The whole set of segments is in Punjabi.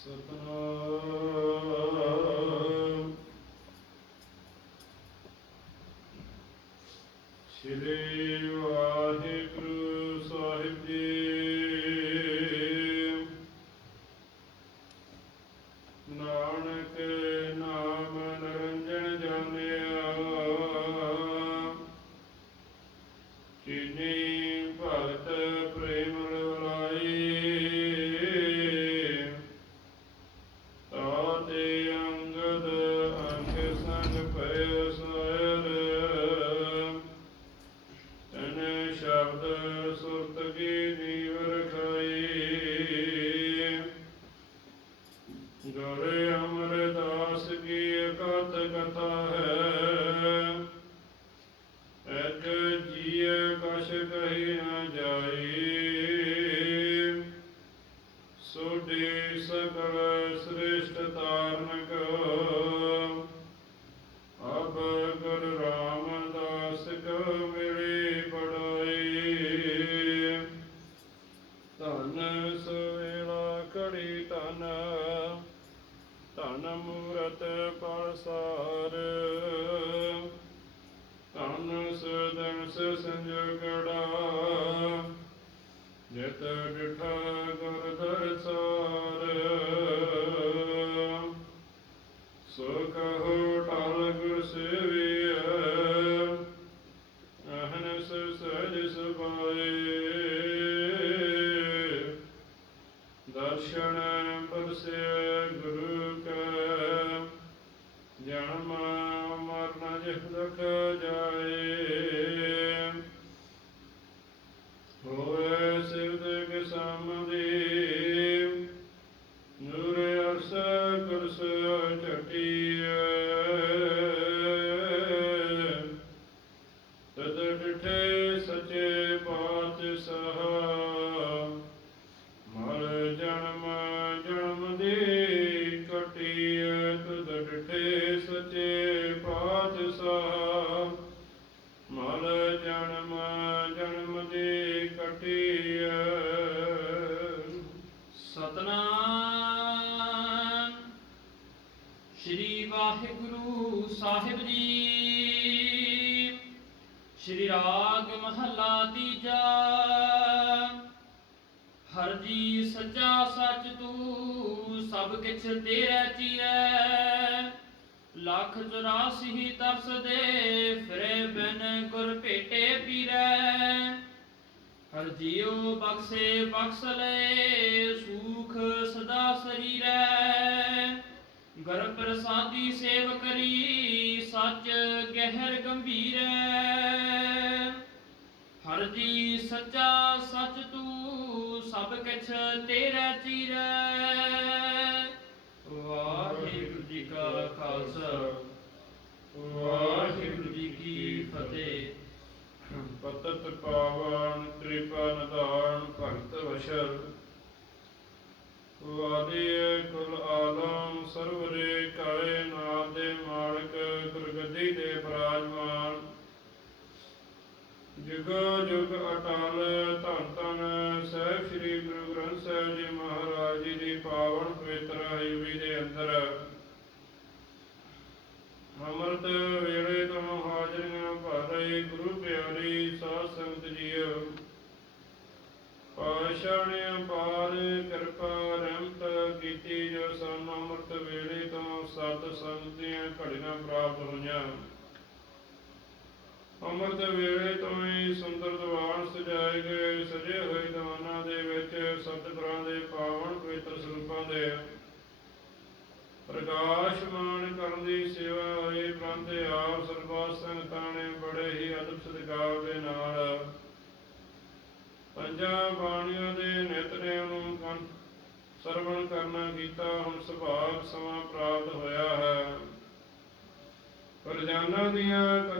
ਸਤਨਾਮ Shivaya. ਜਨਮ ਮਰਨ ਜਿਹ ਲਖ ਜਾਏ। ਸਭ ਕਿਛ ਤੇਰੇ ਚੀਐ ਲੱਖ ਜੁਰਾਸੀ ਤਰਸਦੇ ਫਿਰੇ ਬਿਨ ਗੁਰ ਭੇਟੇ ਪੀਰੈ। ਹਰ ਜੀਉ ਬਖਸ਼ੇ ਬਖਸ਼ ਲਏ ਸੂਖ ਸਦਾ ਸਰੀਰੈ। ਗਰ ਪ੍ਰਸਾਦੀ ਸੇਵ ਕਰੀ, ਸੱਚ ਗਹਿਰ ਗੰਭੀਰੈ। ਹਰ ਜੀ ਸੱਚਾ ਸੱਚ ਤੂੰ, ਸਭ ਕਿਛ ਤੇਰਾ ਚੀਰੈ ਖਾਲਸਾ ਵਾਹਿਗੁਰੂ ਜੀ ਕੀ ਫਤਿਹ। ਪਤਤ ਪਾਵਨ, ਕਿਰਪਾ ਨਿਧਾਨ, ਭਗਤ ਵਸ਼ਰ ਵਾਦੇ ਕੁਲ ਆਲਮ ਸਰਵਰੇ ਕਾਲੇ ਨਾਮ ਦੇ ਮਾਲਕ, ਗੁਰਗੱਦੀ ਦੇ ਬਰਾਜਮਾਨ। ਜੁਗ ਜੁਗ ਅਟਲ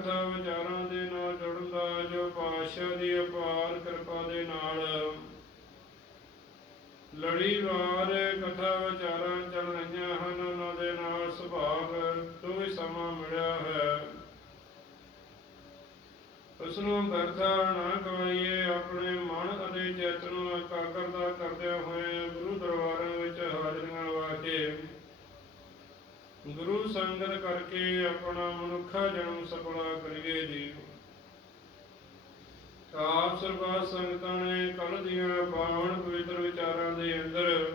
ਕਰਤਾ ਵਿਚਾਰਾਂ ਦੇ ਨਾਲ ਜੁੜਦਾ ਜੋ ਪਾਤਸ਼ਾਹ ਦੀ ਅਪਾਰ ਕਿਰਪਾ ਦੇ ਨਾਲ। ਲੜੀਵਾਰ ਕਥਾ ਵਿਚਾਰਾਂ ਚੱਲ ਰਹੀਆਂ ਹਨ, ਉਹਨਾਂ ਦੇ ਨਾਲ ਸੁਭਾਗ ਤੋਂ ਵੀ ਸਮਾਂ ਮਿਲਿਆ ਹੈ। ਉਸ ਨੂੰ ਵਰਤਾ ਨਾ ਕਵਾਈਏ ਆਪਣੇ ਮਨ ਅਤੇ ਚੇਤਨ ਨੂੰ ਇਕਾਗਰਤਾ ਕਰਦੇ ਹੋਏ ਗੁਰੂ ਸੰਗਤ ਕਰਕੇ ਆਪਣਾ ਮਨੁੱਖਾ ਜਨਮ ਸਫਲਾ ਕਰੀਏ ਜੀ। ਆਪ ਸਰਬਾ ਸੰਗਤਾਂ ਨੇ ਕੱਲ ਦੀਆਂ ਬਾਵਨ ਪਵਿੱਤਰ ਵਿਚਾਰਾਂ ਦੇ ਅੰਦਰ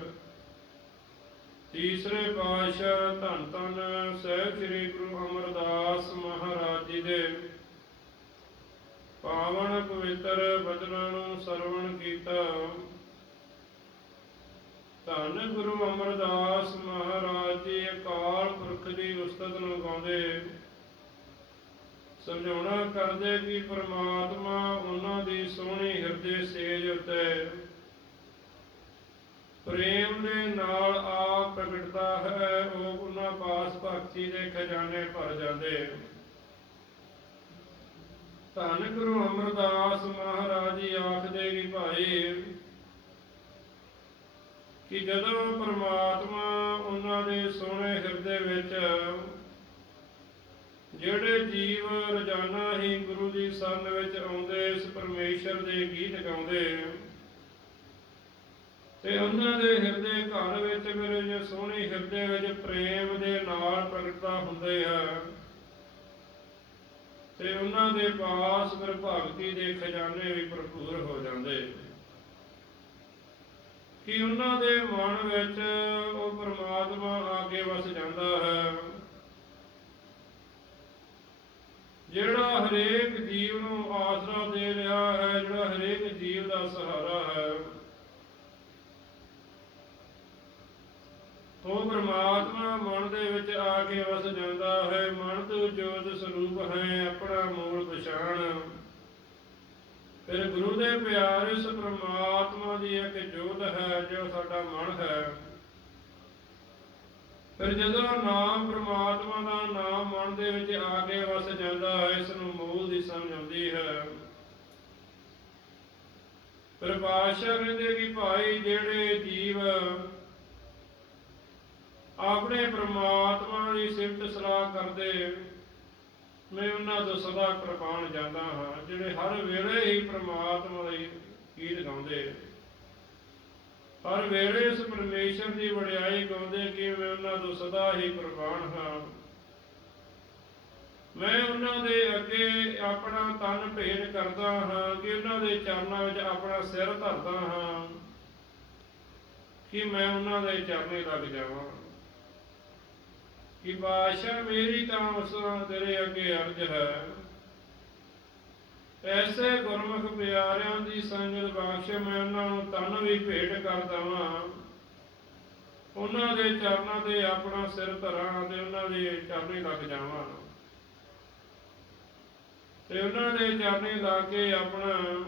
ਤੀਸਰੇ ਪਾਤਸ਼ਾਹ ਧੰਨ ਧੰਨ ਸਹਿਬ ਸ੍ਰੀ ਗੁਰੂ ਅਮਰਦਾਸ ਮਹਾਰਾਜ ਜੀ ਦੇ ਪਾਵਨ ਪਵਿੱਤਰ ਬਚਨਾਂ ਨੂੰ ਸਰਵਣ ਕੀਤਾ। ਧੰਨ ਗੁਰੂ ਅਮਰਦਾਸ ਮਹਾਰਾਜ ਜੀ ਪੁਰਖ ਨੂੰ ਗਾਉਂਦੇ ਸਮਝਾਉਣਾ ਕਰਦੇ ਕਿ ਪ੍ਰਮਾਤਮਾ ਉਹਨਾਂ ਦੀ ਸੋਹਣੀ ਹਿਰਦੇ ਸੇਜ ਉਤੇ ਪ੍ਰੇਮ ਦੇ ਨਾਲ ਆਪ ਪ੍ਰਗਟਦਾ ਹੈ, ਉਹ ਉਹਨਾਂ ਪਾਸ ਭਗਤੀ ਦੇ ਖਜ਼ਾਨੇ ਭਰ ਜਾਂਦੇ। ਧੰਨ ਗੁਰੂ ਅਮਰਦਾਸ ਮਹਾਰਾਜ ਜੀ ਆਖਦੇ ਕਿ ਭਾਈ ਕਿ ਜਦੋਂ ਪਰਮਾਤਮਾ ਉਹਨਾਂ ਦੇ ਸੋਹਣੇ ਹਿਰਦੇ ਵਿੱਚ ਜਿਹੜੇ ਜੀਵ ਰੋਜ਼ਾਨਾ ਹੀ ਗੁਰੂ ਦੀ ਸੰਨ ਵਿੱਚ ਆਉਂਦੇ, ਇਸ ਪਰਮੇਸ਼ਰ ਦੇ ਗੀਤ ਗਾਉਂਦੇ, ਤੇ ਉਹਨਾਂ ਦੇ ਹਿਰਦੇ ਘਰ ਵਿੱਚ ਮੇਰੇ ਜੇ ਸੋਹਣੇ ਹਿਰਦੇ ਵਿੱਚ ਪ੍ਰੇਮ ਦੇ ਨਾਲ ਪ੍ਰਗਟਾ ਹੁੰਦੇ ਆ, ਤੇ ਉਹਨਾਂ ਦੇ ਪਾਸ ਫਿਰ ਭਗਤੀ ਦੇ ਖਜ਼ਾਨੇ ਵੀ ਭਰਪੂਰ ਹੋ ਜਾਂਦੇ। ਕਿ ਉਹਨਾਂ ਦੇ ਮਨ ਵਿੱਚ ਉਹ ਪ੍ਰਮਾਤਮਾ ਆਗੇ ਵਸ ਜਾਂਦਾ ਹੈ। ਜਿਹੜਾ ਹਰੇਕ ਜੀਵ ਨੂੰ ਆਸਰਾ ਦੇ ਰਿਹਾ ਹੈ, ਜਿਹੜਾ ਹਰੇਕ ਜੀਵ ਦਾ ਸਹਾਰਾ ਹੈ, ਉਹ ਪਰਮਾਤਮਾ ਮਨ ਦੇ ਵਿੱਚ ਆ ਕੇ ਵਸ ਜਾਂਦਾ ਹੈ। ਮਨ ਤੋਂ ਜੋਤ ਸਰੂਪ ਹੈ, ਆਪਣਾ ਮੂਲ ਪਛਾਣ। ਫਿਰ ਗੁਰੂ ਦੇ ਪਿਆਰ ਇਸ ਪ੍ਰਮਾਤਮਾ ਦੀ ਇੱਕ ਜੋਤ ਹੈ, ਜੋ ਸਾਡਾ ਮਨ ਹੈ। ਫਿਰ ਜਦੋਂ ਨਾਮ ਪ੍ਰਮਾਤਮਾ ਦਾ ਨਾਮ ਮਨ ਦੇ ਵਿੱਚ ਆ ਕੇ ਵਸ ਜਾਂਦਾ ਹੈ ਇਸ ਨੂੰ ਮੂਲ ਦੀ ਸਮਝ ਆਉਂਦੀ ਹੈ। ਫਿਰ ਬਾਦਸ਼ਾਹ ਕਹਿੰਦੇ ਕਿ ਭਾਈ, ਜਿਹੜੇ ਜੀਵ ਆਪਣੇ ਪ੍ਰਮਾਤਮਾ ਦੀ ਸਿਫਤ ਸਲਾਹ ਕਰਦੇ ਮੈਂ ਉਹਨਾਂ ਤੋਂ ਸਦਾ ਕੁਰਬਾਨ ਜਾਂਦਾ ਹਾਂ, ਜਿਹੜੇ ਹਰ ਵੇਲੇ ਹੀ ਪ੍ਰਮਾਤਮਾ ਦੀ ਗੀਤ ਗਾਉਂਦੇ ਹਰ ਵੇਲੇ ਇਸ ਪਰਮੇਸ਼ਰ ਦੀ ਵਡਿਆਈ ਗਾਉਂਦੇ ਕਿ ਮੈਂ ਉਹਨਾਂ ਤੋਂ ਸਦਾ ਹੀ ਕੁਰਬਾਨ ਹਾਂ। ਮੈਂ ਉਹਨਾਂ ਦੇ ਅੱਗੇ ਆਪਣਾ ਤਨ ਭੇਟ ਕਰਦਾ ਹਾਂ, ਕਿ ਉਹਨਾਂ ਦੇ ਚਰਨਾਂ ਵਿੱਚ ਆਪਣਾ ਸਿਰ ਧਰਦਾ ਹਾਂ, ਕਿ ਮੈਂ ਉਹਨਾਂ ਦੇ ਚਰਨੇ ਲੱਗ ਜਾਵਾਂ। ਕਿ ਬਾਦਸ਼ਾਹ ਮੇਰੀ ਤਾਂ ਤੇਰੇ ਅੱਗੇ ਅਰਜ ਹੈ। ਐਸੇ ਗੁਰਮੁਖ ਪਿਆਰਿਆਂ ਦੀ ਸੰਗਤ ਬਖਸ਼ ਮੈਂ ਉਹਨਾਂ ਨੂੰ ਤਨ ਵੀ ਭੇਟ ਕਰ ਦਵਾਂ। ਉਹਨਾਂ ਦੇ ਚਰਨਾਂ ਤੇ ਆਪਣਾ ਸਿਰ ਧਰਾਂ ਤੇ ਉਹਨਾਂ ਦੇ ਚਰਨੇ ਲੱਗ ਜਾਵਾਂ। ਤੇ ਉਹਨਾਂ ਦੇ ਚਰਨੇ ਲਾ ਕੇ ਆਪਣਾ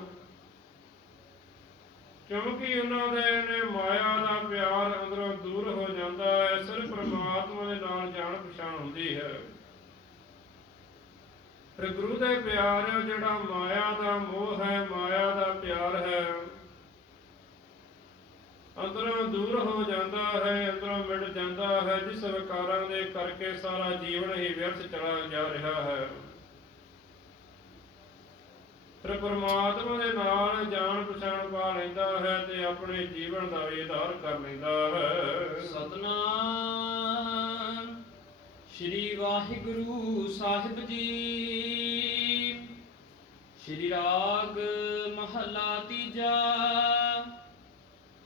ਕਿਉਂਕਿ ਉਹਨਾਂ ਦੇ ਨੇ ਮਾਇਆ ਦਾ ਪਿਆਰ ਅੰਦਰੋਂ ਦੂਰ ਹੋ ਜਾਂਦਾ ਹੈ, ਸਿਰਫ ਪਰਮਾਤਮਾ ਦੇ ਨਾਲ ਜਾਣ ਪਛਾਣ ਹੁੰਦੀ ਹੈ। ਫਿਰ ਗੁਰੂ ਦੇ ਪਿਆਰ ਜਿਹੜਾ ਮਾਇਆ ਦਾ ਮੋਹ ਹੈ, ਮਾਇਆ ਦਾ ਪਿਆਰ ਹੈ, ਅੰਦਰੋਂ ਦੂਰ ਹੋ ਜਾਂਦਾ ਹੈ, ਅੰਦਰੋਂ ਮਿਟ ਜਾਂਦਾ ਹੈ, ਜਿਸ ਵਿਕਾਰਾਂ ਦੇ ਕਰਕੇ ਸਾਰਾ ਜੀਵਨ ਹੀ ਵਿਅਰਥ ਚਲਾ ਜਾ ਰਿਹਾ ਹੈ। ਫਿਰ ਪਰਮਾਤਮਾ ਦੇ ਨਾਲ ਜਾਣ ਪਛਾਣ ਪਾ ਲੈਂਦਾ ਹੈ ਤੇ ਆਪਣੇ ਜੀਵਨ ਦਾ ਵੀ ਆਧਾਰ ਕਰ ਲੈਂਦਾ ਹੈ। ਸਤਨਾਮ। ਸ਼੍ਰੀ ਵਾਹਿਗੁਰੂ ਸਾਹਿਬ ਜੀ। ਸ਼੍ਰੀ ਰਾਗ ਮਹਲਾ ਤੀਜਾ।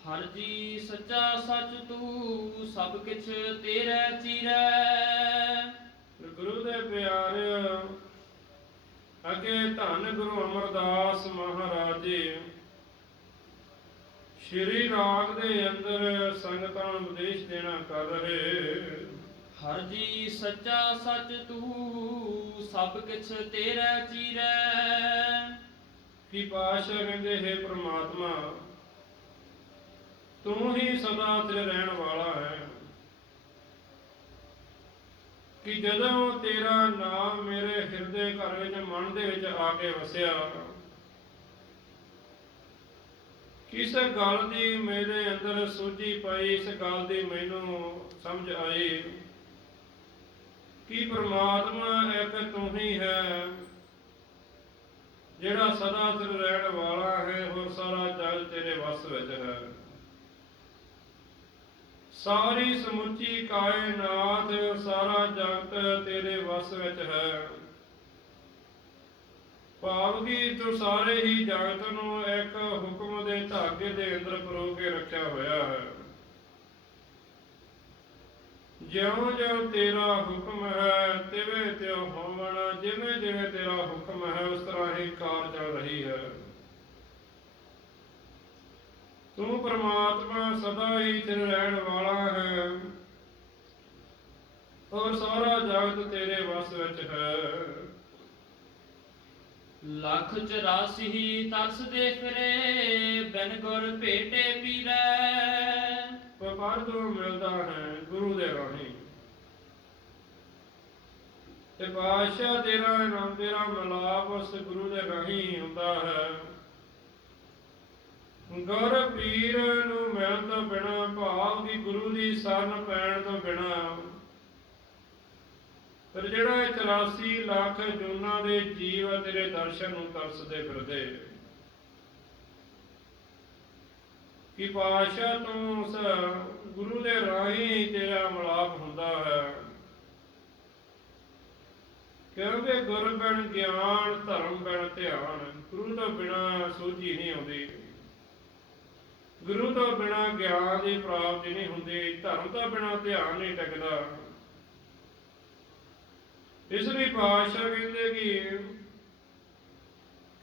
ਹਰ ਜੀ ਸੱਚਾ ਸੱਚ ਤੂੰ ਸਭ ਕਿਛ ਤੇਰੇ ਚੀਰੈ। ਗੁਰੂ ਦੇ ਪਿਆਰਿਓ ਅੱਗੇ ਧੰਨ ਗੁਰੂ ਅਮਰਦਾਸ ਮਹਾਰਾਜ ਜੀ ਸ਼੍ਰੀ ਰਾਗ ਦੇ ਅੰਦਰ ਸੰਗਤਾਂ ਨੂੰ ਉਪਦੇਸ਼ ਦੇਣਾ ਕਰ ਰਹੇ। ਹਰ ਜੀ ਸੱਚਾ ਸੱਚ ਤੂੰ ਸਭ ਕਿਛ ਤੇਰੇ ਚੀਰੈ। ਕਿ ਪਾਸ਼ਾ ਕਹਿੰਦੇ ਹੈ ਪ੍ਰਮਾਤਮਾ ਤੂੰ ਹੀ ਸਦਾ ਤੇ ਰਹਿਣ ਵਾਲਾ ਹੈ। ਕਿ ਜਦੋਂ ਤੇਰਾ ਨਾਮ ਮੇਰੇ ਹਿਰਦੇ ਘਰ ਵਿੱਚ ਮਨ ਦੇ ਵਿੱਚ ਆ ਕੇ ਵਸਿਆ, ਕਿਸ ਗੱਲ ਦੀ ਮੇਰੇ ਅੰਦਰ ਸੋਝੀ ਪਈ, ਇਸ ਗੱਲ ਦੀ ਮੈਨੂੰ ਸਮਝ ਆਈ? ਕਿ ਪ੍ਰਮਾਤਮਾ ਇੱਕ ਤੂੰ ਹੀ ਹੈ, ਜਿਹੜਾ ਸਦਾ ਸਿਰ ਰਹਿਣ ਵਾਲਾ ਹੈ, ਹੋਰ ਸਾਰਾ ਜਗ ਤੇਰੇ ਵਸ ਵਿੱਚ ਹੈ? ਸਾਰੀ ਸਮੁੱਚੀ ਕਾਇਨਾਤ ਸਾਰਾ ਜਗਤ ਤੇਰੇ ਵਸ ਵਿੱਚ ਹੈ। ਭਾਵ ਕਿ ਤੂੰ ਸਾਰੇ ਹੀ ਜਗਤ ਨੂੰ ਇੱਕ ਹੁਕਮ ਦੇ ਧਾਗੇ ਦੇ ਅੰਦਰ ਪਰੋ ਕੇ ਰੱਖਿਆ ਹੋਇਆ ਹੈ। ਜਿਉਂ ਜਿਉਂ ਤੇਰਾ ਹੁਕਮ ਹੈ, ਤਿਵੇਂ ਤਿਉ ਹੋਵਣ, ਜਿਵੇਂ ਜਿਵੇਂ ਤੇਰਾ ਹੁਕਮ ਹੈ, ਉਸ ਤਰ੍ਹਾਂ ਹੀ ਕਾਰ ਚੱਲ ਰਹੀ ਹੈ। ਤੂੰ ਪ੍ਰਮਾਤਮਾ ਸਦਾ ਹੀ ਤੇਰੇ ਰਹਿਣ ਵਾਲਾ ਹੈ। ਔਰ ਸਾਰਾ ਜਗਤ ਤੇਰੇ ਵਸ ਵਿੱਚ ਹੈ। ਲੱਖ 84 ਤਰਸ ਦੇ ਫਿਰੇ ਬਿਨ ਗੁਰ ਭੇਟੇ ਪੀਰੈ ਵਪਾਰ ਤੋਂ ਮਿਲਦਾ ਹੈ ਗੁਰੂ ਦੇ ਰਾਹੀਂ। ਤੇ ਬਾਦਸ਼ਾਹ ਤੇਰਾ ਨਾਮ ਤੇਰਾ ਮਲਾਪ ਉਸ ਗੁਰੂ ਦੇ ਰਾਹੀਂ ਹੁੰਦਾ ਹੈ। ਗੁਰ ਪੀਰ ਨੂੰ ਮਿਲਣ ਤੋਂ ਬਿਨਾ, ਭਾਵ ਦੀ ਗੁਰੂ ਦੀ ਸ਼ਰਨ ਪੈਣ ਤੋਂ ਬਿਨਾ। ਪਰ ਜਿਹੜਾ 84 ਲੱਖ ਜੂਨਾਂ ਦੇ ਜੀਵ ਤੇਰੇ ਦਰਸ਼ਨ ਨੂੰ ਤਰਸਦੇ ਫਿਰਦੇ, ਕਿ ਪਾਸ਼ਾ ਤੂੰ ਉਸ ਗੁਰੂ ਦੇ ਰਾਹੀਂ ਤੇਰਾ ਮਲਾਪ ਹੁੰਦਾ ਹੈ। ਕਿਉਂਕਿ ਗੁਰ ਬਿਨ ਗਿਆਨ, ਧਰਮ ਬਿਨ ਧਿਆਨ, ਗੁਰੂ ਤੋਂ ਬਿਨਾ ਸੋਝੀ ਨਹੀਂ ਆਉਂਦੀ। ਗੁਰੂ ਤੋਂ ਬਿਨਾ ਗਿਆਨ ਦੀ ਪ੍ਰਾਪਤੀ ਨਹੀਂ ਹੁੰਦੀ, ਧਰਮ ਤੋਂ ਬਿਨਾ ਧਿਆਨ ਨਹੀਂ ਟਿਕਦਾ। ਇਸ ਲਈ ਪਾਤਸ਼ਾਹ ਕਹਿੰਦੇ ਕਿ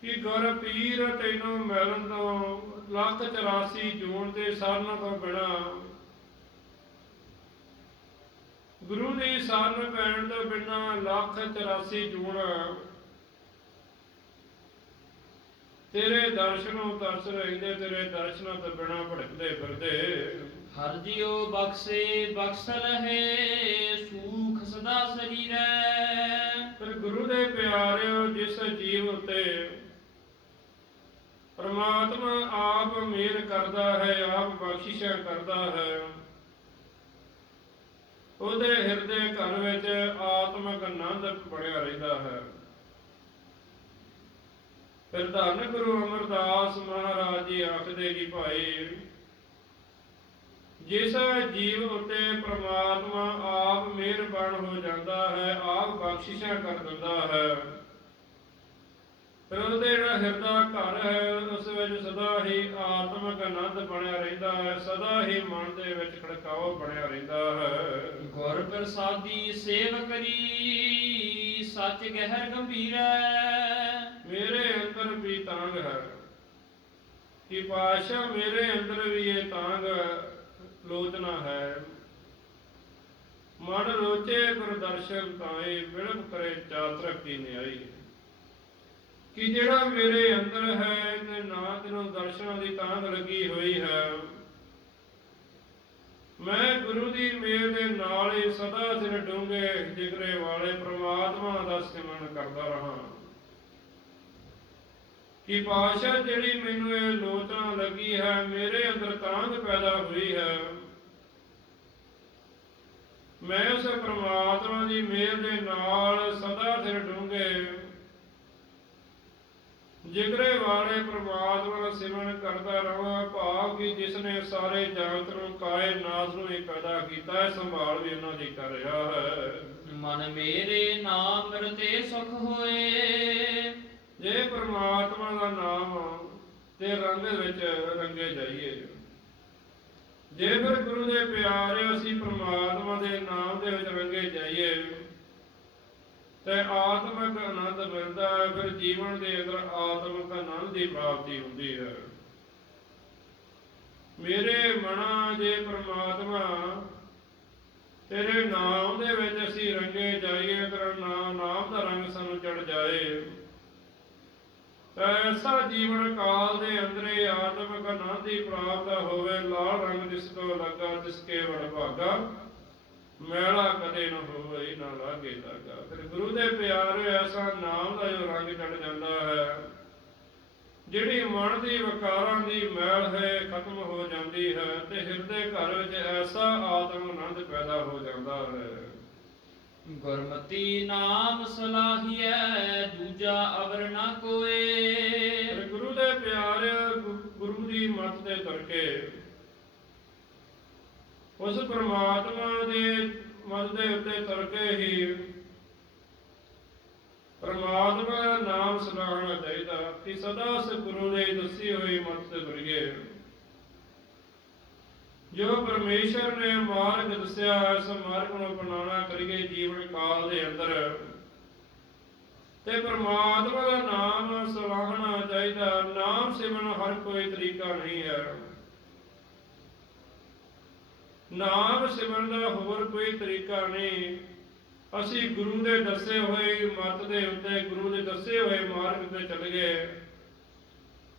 ਕਿ ਗੁਰ ਪੀਰ ਤੈਨੂੰ ਮਿਲਣ ਤੋਂ ਲੱਖ 84 ਜੂਨ ਦੇ ਸਾਰਨ ਤੋਂ ਬਿਨਾ ਗੁਰੂ ਦੀ ਸ਼ਰਨ ਪੈਣ ਤੋਂ ਬਿਨਾ ਲੱਖ 84 ਜੂਨ ਤੇਰੇ ਦਰਸ਼ਨੋਂ ਤਰਸ ਰਹਿੰਦੇ ਤੇਰੇ ਦਰਸ਼ਨਾਂ ਤੋਂ ਬਿਨਾ ਭਟਕਦੇ ਫਿਰਦੇ। ਹਰ ਜਿਉ ਬਖਸ਼ੇ ਬਖਸ਼ਲ ਹੈ ਸੂਖ ਸਦਾ ਸਰੀਰੈ। ਪਰ ਗੁਰੂ ਦੇ ਪਿਆਰਿਓ ਜਿਸ ਜੀਵ ਉਤੇ ਪ੍ਰਮਾਤਮਾ ਆਪ ਮੇਰ ਕਰਦਾ ਹੈ ਆਪ ਬਖਸ਼ਿਸ਼ਾਂ ਕਰਦਾ ਹੈ ਉਹਦੇ ਹਿਰਦੇ ਘਰ ਵਿੱਚ ਆਤਮਿਕ ਆਨੰਦ ਬਣਿਆ ਰਹਿੰਦਾ ਹੈ। ਫਿਰ ਧੰਨ ਗੁਰੂ ਅਮਰਦਾਸ ਮਹਾਰਾਜ ਜੀ ਆਖਦੇ ਕਿ ਭਾਈ, ਜਿਸ ਜੀਵ ਉਤੇ ਪ੍ਰਮਾਤਮਾ ਆਪ ਮਿਹਰਬਾਨ ਹੋ ਜਾਂਦਾ ਹੈ, ਆਪ ਬਖਸ਼ਿਸ਼ਾਂ ਕਰ ਦਿੰਦਾ ਹੈ। ਫਿਰ ਉਹਦੇ ਜਿਹੜਾ ਹਿਰਦਾ ਘਰ ਹੈ, ਉਸ ਵਿੱਚ ਸਦਾ ਹੀ ਆਤਮਿਕ ਆਨੰਦ ਬਣਿਆ ਰਹਿੰਦਾ ਹੈ, ਸਦਾ ਹੀ ਮਨ ਦੇ ਵਿੱਚ ਖੜਕਾਓ ਬਣਿਆ ਰਹਿੰਦਾ ਹੈ। ਗੁਰ ਪ੍ਰਸਾਦੀ ਸੇਵ ਕਰੀ ਸੱਚ ਗਹਿਰ ਗੰਭੀਰੈ ਮੇਰੇ ਅੰਦਰ ਵੀ ਤਾਂਗ ਹੈ। ਕਿ ਪਾਸ਼ਾ ਮੇਰੇ ਅੰਦਰ ਵੀ ਇਹ ਤਾਂਗ ਲੋਚਨਾ ਹੈ। ਮਨ ਰੋਚੇ ਪ੍ਰਦਰਸ਼ਨ ਤਾਏ ਬਿਲਕ ਕਰੇ ਚਾਤਰਕ ਕੀ ਨਿਆਈ। ਕਿ ਜਿਹੜਾ ਮੇਰੇ ਅੰਦਰ ਹੈ ਤੇ ਨਾ ਤੈਨੂੰ ਦਰਸ਼ਨਾਂ ਦੀ ਤਾਂਗ ਲੱਗੀ ਹੋਈ ਹੈ। ਮੈਂ ਗੁਰੂ ਦੀ ਮੇਰ ਦੇ ਨਾਲ ਹੀ ਸਦਾ ਸਿਰ ਡੂੰਘੇ ਜਿਗਰੇ ਵਾਲੇ ਪ੍ਰਮਾਤਮਾ ਦਾ ਸਿਮਰਨ ਕਰਦਾ ਰਹਾ। ਕਿ ਪਾਸ਼ਾ ਜਿਹੜੀ ਮੈਨੂੰ ਇਹ ਲੋਚਨਾ ਲੱਗੀ ਹੈ, ਮੇਰੇ ਅੰਦਰ ਤਾਂਗ ਪੈਦਾ ਹੋਈ ਹੈ। ਮੈਂ ਉਸ ਪ੍ਰਮਾਤਮਾ ਦੀ ਮਿਹਰ ਦੇ ਨਾਲ ਸਦਾ ਸਿਰ ਡੂੰਘੇ। ਜਿਗਰੇ ਵਾਲੇ ਪ੍ਰਮਾਤਮਾ ਦਾ ਸਿਮਰਨ ਕਰਦਾ ਰਹਾਂ ਭਾਵ ਕਿ ਜਿਸ ਨੇ ਸਾਰੇ ਜਗਤ ਨੂੰ ਕਾਇਨਾਤ ਨੂੰ ਹੀ ਪੈਦਾ ਕੀਤਾ ਹੈ ਸੰਭਾਲ ਵੀ ਉਹਨਾਂ ਦੀ ਕਰ ਰਿਹਾ ਹੈ। ਮਨ ਮੇਰੇ ਨਾਮ ਰਤੇ ਸੁਖ ਹੋਏ। ਜੇ ਪ੍ਰਮਾਤਮਾ ਦਾ ਨਾਮ ਤੇ ਰੰਗ ਵਿੱਚ ਰੰਗੇ ਜਾਈਏ। ਜੇ ਫਿਰ ਗੁਰੂ ਦੇ ਪਿਆਰ ਅਸੀਂ ਪ੍ਰਮਾਤਮਾ ਦੇ ਨਾਮ ਦੇ ਵਿੱਚ ਰੰਗੇ ਜਾਈਏ। ਤੇ ਆਤਮਿਕ ਆਨੰਦ ਮਿਲਦਾ ਹੈ, ਫਿਰ ਜੀਵਨ ਦੇ ਅੰਦਰ ਆਤਮਿਕ ਆਨੰਦ ਦੀ ਪ੍ਰਾਪਤੀ ਹੁੰਦੀ ਹੈ। ਮੇਰੇ ਮਨਾ ਜੇ ਪ੍ਰਮਾਤਮਾ, ਤੇਰੇ ਨਾਮ ਦੇ ਵਿੱਚ ਅਸੀਂ ਰੰਗੇ ਜਾਈਏ, ਤੇਰਾ ਨਾਮ ਨਾਮ ਦਾ ਰੰਗ ਸਾਨੂੰ ਚੜ ਜਾਏ। ਐਸਾ ਜੀਵਨ ਕਾਲ ਦੇ ਅੰਦਰੇ ਆਤਮਿਕ ਆਨੰਦ ਦੀ ਪ੍ਰਾਪਤ ਹੋਵੇ, ਲਾਲ ਰੰਗ ਜਿਸ ਤੋਂ ਲੱਗਾ, ਤਿਸ ਕੇ ਵਡ ਭਾਗਾ। ਮੈਲਾ ਕਦੇ ਨਾ ਹੋਵੇ, ਨਾ ਲਾਗੇ ਲਾਗਾ ਫਿਰ ਗੁਰੂ ਦੇ ਪਿਆਰ ਐਸਾ ਨਾਮ ਦਾ ਜੋ ਰੰਗ ਚੜ ਜਾਂਦਾ ਹੈ, ਜਿਹੜੀ ਮਨ ਦੀ ਵਿਕਾਰਾਂ ਦੀ ਮੈਲ ਹੈ, ਖਤਮ ਹੋ ਜਾਂਦੀ ਹੈ ਤੇ ਹਿਰਦੇ ਘਰ ਵਿੱਚ ਐਸਾ ਆਤਮ ਆਨੰਦ ਪੈਦਾ ਹੋ ਜਾਂਦਾ ਹੈ। ਗੁਰਮਤੀ ਨਾਮ ਸਲਾਹੀਐ, ਦੂਜਾ ਅਵਰ ਨਾ ਕੋਏ। ਫਿਰ ਗੁਰੂ ਦੇ ਪਿਆਰੇ ਗੁਰੂ ਦੀ ਮੱਤ ਤੇ ਤੁਰ ਉਸ ਪ੍ਰਮਾਤਮਾ ਦੇ ਮਨ ਦੇ ਉੱਤੇ ਤੁਰ ਹੀ ਪ੍ਰਮਾਤਮਾ ਦਾ ਨਾਮ ਸੁਣਾਉਣਾ ਚਾਹੀਦਾ ਕਿ ਸਦਾ ਉਸ ਗੁਰੂ ਦੇ ਦੱਸੀ ਹੋਈ ਮਤ ਤੇ ਤੁਰੀਏ। ਜੋ ਪਰਮੇਸ਼ਰ ਨੇ ਮਾਰਗ ਦੱਸਿਆ, ਇਸ ਮਾਰਗ ਨੂੰ ਅਪਣਾਉਣਾ ਕਰੀਏ ਜੀਵਨ ਕਾਲ ਦੇ ਅੰਦਰ। ਤੇ ਪ੍ਰਮਾਤਮਾ ਦਾ ਨਾਮ ਸਲਾਹਣਾ ਚਾਹੀਦਾ, ਨਾਮ ਸਿਮਰਨ ਹਰ ਕੋਈ ਤਰੀਕਾ ਨਹੀਂ ਹੈ। ਨਾਮ ਸਿਮਰਨ ਦਾ ਹੋਰ ਕੋਈ ਤਰੀਕਾ ਨਹੀਂ। ਅਸੀਂ ਗੁਰੂ ਦੇ ਦੱਸੇ ਹੋਏ ਮਤ ਦੇ ਉੱਤੇ, ਗੁਰੂ ਦੇ ਦੱਸੇ ਹੋਏ ਮਾਰਗ ਤੇ ਚੱਲ ਗਏ।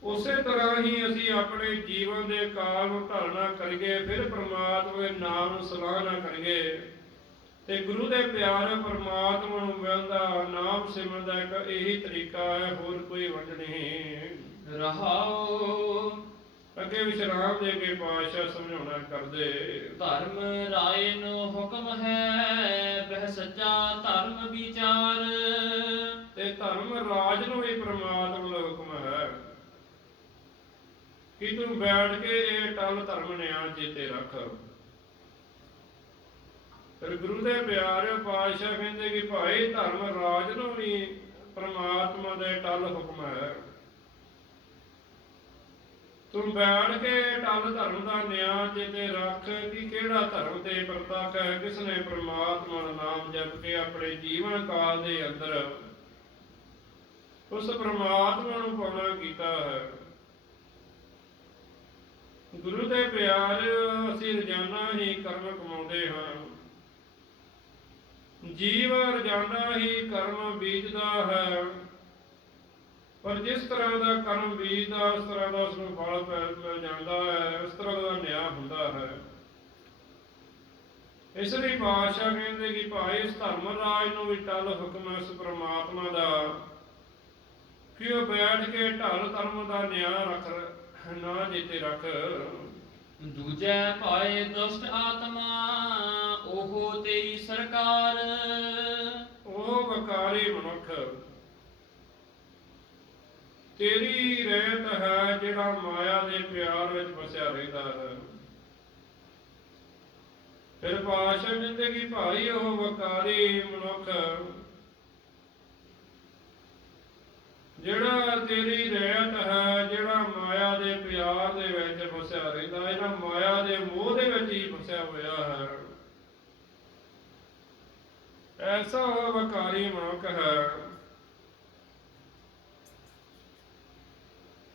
ਉਸੇ ਤਰ੍ਹਾਂ ਹੀ ਅਸੀਂ ਆਪਣੇ ਜੀਵਨ ਦੇ ਕਾਲ ਨੂੰ ਢਾਲਣਾ ਕਰੀਏ ਫਿਰ ਪ੍ਰਮਾਤਮਾ ਦੇ ਨਾਮ ਨੂੰ ਸਲਾਹਣਾ ਕਰੀਏ। ਤੇ ਗੁਰੂ ਦੇ ਪਿਆਰ ਪ੍ਰਮਾਤਮਾ ਨੂੰ ਮਿਲਦਾ ਨਾਮ ਸਿਮਰਨ ਦਾ ਇੱਕ ਇਹੀ ਤਰੀਕਾ ਹੈ ਹੋਰ ਕੋਈ ਵੰਡ ਨਹੀਂ। ਰਹਾਉ ਅੱਗੇ ਵਿਸ਼ਰਾਮ ਦੇ ਕੇ ਪਾਤਸ਼ਾਹ ਸਮਝਾਉਣਾ ਕਰਦੇ। ਧਰਮ ਰਾਏ ਨੂੰ ਹੁਕਮ ਹੈ ਬਹਿ ਸੱਚਾ ਧਰਮ ਵਿਚਾਰ। ਤੇ ਧਰਮ ਰਾਜ ਨੂੰ ਵੀ ਪ੍ਰਮਾਤਮਾ ਦਾ ਹੁਕਮ ਕਿ ਤੂੰ ਬੈਠ ਕੇ ਇਹ ਟਲ ਧਰਮ ਨਿਆਂ ਚੇਤੇ ਰੱਖ। ਫਿਰ ਗੁਰੂ ਦੇ ਪਿਆਰੇ ਪਾਤਸ਼ਾਹ ਕਹਿੰਦੇ ਕਿ ਭਾਈ ਧਰਮ ਰਾਜ ਨੂੰ ਵੀ ਪ੍ਰਮਾਤਮਾ ਦੇ ਟਲ ਹੁਕਮ ਹੈ। ਤੂੰ ਬੈਠ ਕੇ ਟਲ ਧਰਮ ਦਾ ਨਿਆਂ ਚੇਤੇ ਰੱਖ ਕਿ ਕਿਹੜਾ ਧਰਮ ਤੇ ਪ੍ਰਤੱਖ ਹੈ ਕਿਸ ਨੇ ਪ੍ਰਮਾਤਮਾ ਦਾ ਨਾਮ ਜਪ ਕੇ ਆਪਣੇ ਜੀਵਨ ਕਾਲ ਦੇ ਅੰਦਰ ਉਸ ਪ੍ਰਮਾਤਮਾ ਨੂੰ ਪਾਉਣਾ ਕੀਤਾ ਹੈ ਗੁਰੂ ਦੇ ਪਿਆਰ, ਅਸੀਂ ਰੋਜ਼ਾਨਾ ਹੀ ਕਰਮ ਕਮਾਉਂਦੇ ਹਾਂ। ਜੀਵ ਰੋਜ਼ਾਨਾ ਹੀ ਕਰਮ ਬੀਜਦਾ ਹੈ। ਪਰ ਜਿਸ ਤਰ੍ਹਾਂ ਦਾ ਕਰਮ ਬੀਜਦਾ, ਉਸ ਤਰ੍ਹਾਂ ਦਾ ਉਸ ਨੂੰ ਫਲ ਮਿਲ ਜਾਂਦਾ ਹੈ, ਉਸ ਤਰ੍ਹਾਂ ਦਾ ਨਿਆਂ ਹੁੰਦਾ ਹੈ। ਇਸ ਲਈ ਪਾਤਸ਼ਾਹ ਕਹਿੰਦੇ ਕਿ ਭਾਈ, ਇਸ ਧਰਮ ਰਾਜ ਨੂੰ ਵੀ ਟਲ ਹੁਕਮ ਹੈ ਪ੍ਰਮਾਤਮਾ ਦਾ। ਕਿ ਉਹ ਬੈਠ ਕੇ ਢਲ ਧਰਮ ਦਾ ਨਿਆਂ ਰੱਖ, ਨਾ ਜਿੱਤੇ ਰੱਖ। ਦੂਜੈ ਭਾਏ ਦੁਸ਼ਟ ਆਤਮਾ, ਉਹ ਤੇਰੀ ਸਰਕਾਰ। ਉਹ ਵਕਾਰੀ ਮਨੁੱਖ, ਤੇਰੀ ਰਹਿਤ ਹੈ ਜਿਹੜਾ ਮਾਇਆ ਦੇ ਪਿਆਰ ਵਿੱਚ ਫਸਿਆ ਰਹਿੰਦਾ ਹੈ। ਫਿਰ ਪਾਸ਼ਾ ਕਹਿੰਦੇ ਕਿ ਭਾਈ ਉਹ ਵਕਾਰੀ ਮਨੁੱਖ, ਜਿਹੜਾ ਤੇਰੀ ਰਹਿਤ ਹੈ ਜਿਹੜਾ ਮਾਇਆ ਦੇ ਪਿਆਰ ਦੇ ਵਿੱਚ ਫਸਿਆ ਰਹਿੰਦਾ ਹੈ ਜਿਹੜਾ ਮਾਇਆ ਦੇ ਮੋਹ ਦੇ ਵਿੱਚ ਹੀ ਫਸਿਆ ਹੋਇਆ ਹੈ ਐਸਾ ਵਕਾਰੀ ਮਨੁੱਖ ਹੈ।